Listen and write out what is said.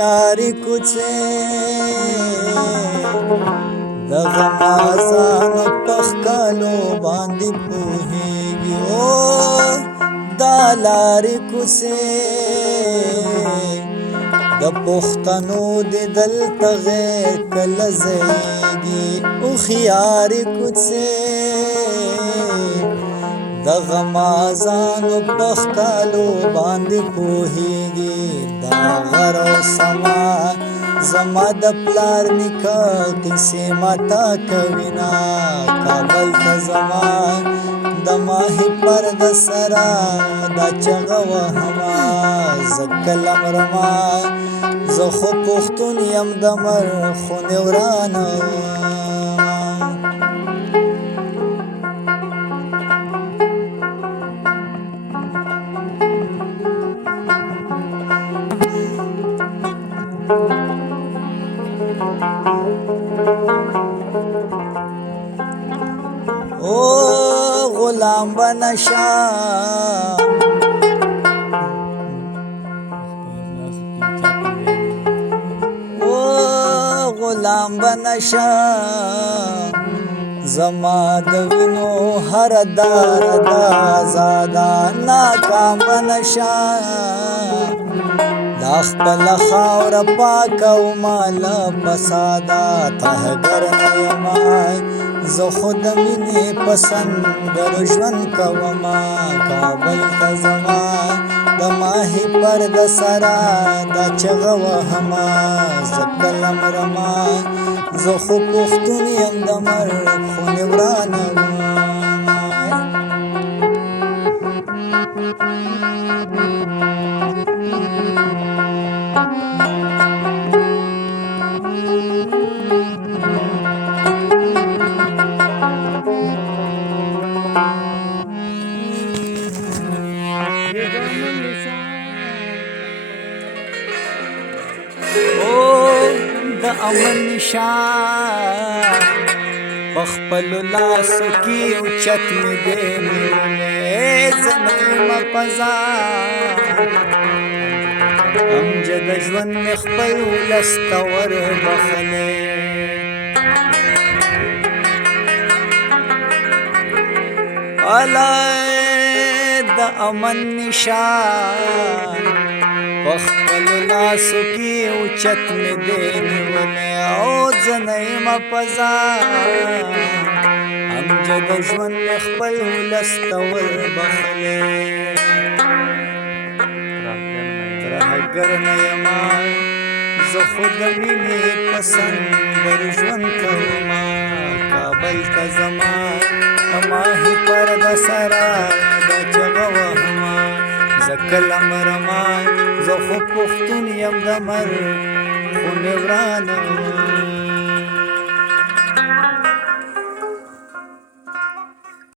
یاري کوڅې د غمازانو په ښکالو باندې پوهېږي او دا لارې کوڅې د پښتنو د دلته غیر کله ځایږي هوښیارې کوڅې د غمازانو په ښکالو باندې پوهېږي دا غر او سما زما د پلار نیکه قیسې ماته کوینه کابل ته زما د ماهیپر د سره دا چغه وهمه زه کله مرمه زه خو پښتون یم د مرخونې ورانه او غلام بنشا او غلام بنشا زما د وینو هر دار دا زادا ناکام بنشا دا خپل خاور پاک او مال پسادا تهګر نیما زه خود مینې پسندر ژوند کوما کابل ته زما د ماهیپر د سره دا چغه وهمه زه کله مرمه زه خو پښتون یم د مرخونې ورانه د امن نشان په خپلو لاسو کې اوچت مې دی نیولې زه نه یمه په ځان امجد ژوند مې خپل ولس ته وربخلی د امن نشان په خپلو لاسو کې اوچت مې دی نیولی او زه نه یمه په ځان امجد ژوند مې خپل ولس ته وربخلی ترهګر نه یمه زه خو د مینې په سندر ژوند کومه کابل ته زما د ماهیپر د سره دا چغه وهمه زه کله مرمه زه خو پښتون یم د مرخونې ورانه